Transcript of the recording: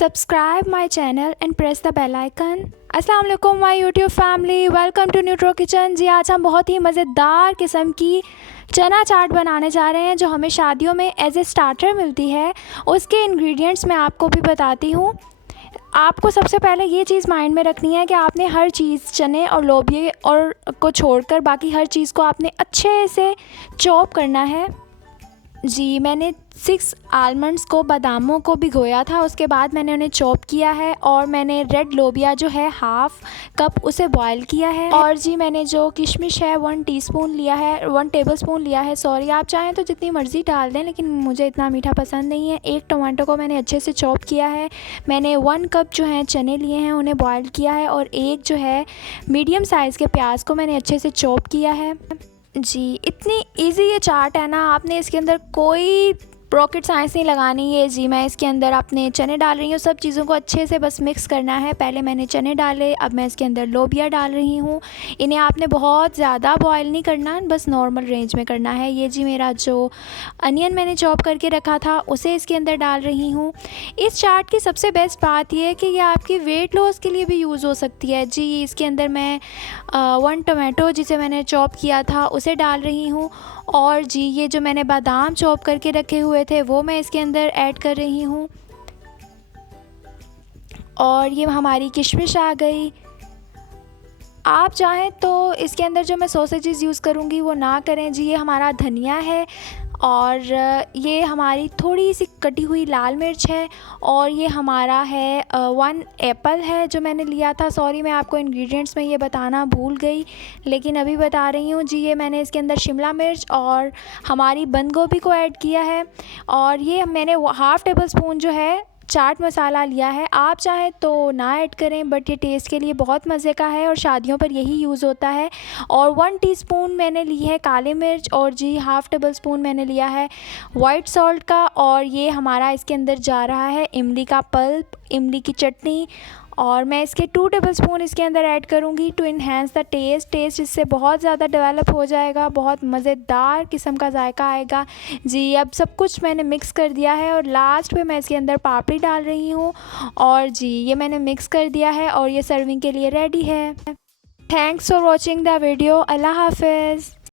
Subscribe my channel and press the bell icon. अस्सलाम वालेकुम my YouTube family, welcome to Nutro Kitchen. जी आज हम बहुत ही मज़ेदार किस्म की चना चाट बनाने जा रहे हैं जो हमें शादियों में एज ए स्टार्टर मिलती है। उसके इंग्रेडिएंट्स मैं आपको भी बताती हूँ। आपको सबसे पहले ये चीज़ माइंड में रखनी है कि आपने हर चीज़ चने और लोबिये और को छोड़कर बाकी हर चीज़ को आपने अच्छे से चॉप करना है। जी मैंने 6 आलमंड्स को, बादामों को भिगोया था, उसके बाद मैंने उन्हें चॉप किया है। और मैंने रेड लोबिया जो है हाफ़ कप उसे बॉईल किया है। और जी मैंने जो किशमिश है 1 टीस्पून लिया है, 1 टेबलस्पून लिया है, सॉरी। आप चाहें तो जितनी मर्ज़ी डाल दें, लेकिन मुझे इतना मीठा पसंद नहीं है। 1 टमाटर को मैंने अच्छे से चॉप किया है। मैंने 1 कप जो है चने लिए हैं, उन्हें बॉयल किया है। और एक जो है मीडियम साइज़ के प्याज को मैंने अच्छे से चॉप किया है। जी इतनी इजी ये चाट है ना, आपने इसके अंदर कोई रॉकेट साइंस नहीं लगानी है। जी मैं इसके अंदर अपने चने डाल रही हूँ, सब चीज़ों को अच्छे से बस मिक्स करना है। पहले मैंने चने डाले, अब मैं इसके अंदर लोबिया डाल रही हूँ। इन्हें आपने बहुत ज़्यादा बॉयल नहीं करना, बस नॉर्मल रेंज में करना है। ये जी मेरा जो अनियन मैंने चॉप करके रखा था उसे इसके अंदर डाल रही हूँ। इस चाट की सबसे बेस्ट बात यह है कि ये आपकी वेट लॉस के लिए भी यूज़ हो सकती है। जी इसके अंदर मैं 1 टमाटो जिसे मैंने चॉप किया था उसे डाल रही हूँ। और जी ये जो मैंने बादाम चॉप करके रखे हुए थे वो मैं इसके अंदर ऐड कर रही हूँ। और ये हमारी किशमिश आ गई। आप चाहें तो इसके अंदर जो मैं सॉसेजेस यूज़ करूँगी वो ना करें। जी ये हमारा धनिया है, और ये हमारी थोड़ी सी कटी हुई लाल मिर्च है, और ये हमारा है 1 एप्पल है जो मैंने लिया था। सॉरी मैं आपको इंग्रेडिएंट्स में ये बताना भूल गई, लेकिन अभी बता रही हूँ। जी ये मैंने इसके अंदर शिमला मिर्च और हमारी बंद गोभी को ऐड किया है। और ये मैंने हाफ़ टेबल स्पून जो है चाट मसाला लिया है। आप चाहें तो ना ऐड करें, बट ये टेस्ट के लिए बहुत मज़े का है और शादियों पर यही यूज़ होता है। और 1 टीस्पून मैंने ली है काली मिर्च, और जी हाफ़ टेबल स्पून मैंने लिया है वाइट सॉल्ट का। और ये हमारा इसके अंदर जा रहा है इमली का पल्प, इमली की चटनी। और मैं इसके 2 टेबलस्पून इसके अंदर ऐड करूँगी टू इन्हेंस द टेस्ट इससे बहुत ज़्यादा डेवलप हो जाएगा, बहुत मज़ेदार किस्म का जायका आएगा। जी अब सब कुछ मैंने मिक्स कर दिया है, और लास्ट पे मैं इसके अंदर पापड़ी डाल रही हूँ। और जी ये मैंने मिक्स कर दिया है और ये सर्विंग के लिए रेडी है। Thanks for watching the video. अल्लाह हाफ़िज़।